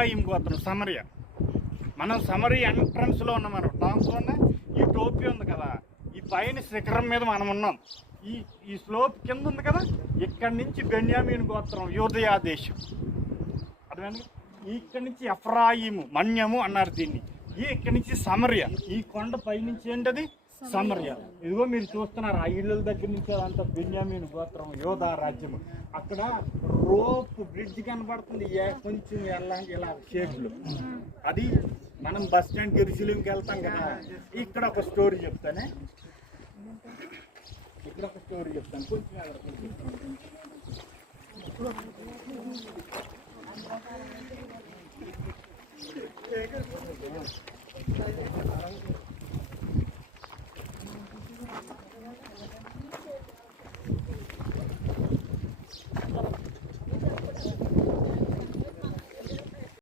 Ephraim గోత్రం సమరయ. మనం సమరయ ఎంట్రన్స్లో ఉన్నాం. మనం టాంక్లోనే ఈ టోపీ ఉంది కదా, ఈ పైన శిఖరం మీద మనం ఉన్నాం. ఈ స్లోప్ కింద ఉంది కదా, ఇక్కడి నుంచి బెన్యామీన్ గోత్రం యూదయా దేశం. అర్థమైంది. ఇక్కడి నుంచి ఎఫ్రాయిము మన్యము అన్నారు దీన్ని. ఇక్కడి నుంచి సమరయ, ఈ కొండ పైనుంచి ఏంటది సమరయ. ఇదిగో మీరు చూస్తున్నారు ఆ ఇళ్ళ దగ్గర నుంచి అంతా బెన్యామీన్ గోత్రం యోధా రాజ్యము. అక్కడ రోప్ బ్రిడ్జ్ కనబడుతుంది, కొంచెం ఇలా షేప్లు. అది మనం బస్ స్టాండ్ జెరూసలేంకి వెళ్తాం కదా. ఇక్కడ ఒక స్టోరీ చెప్తాను, కొంచెం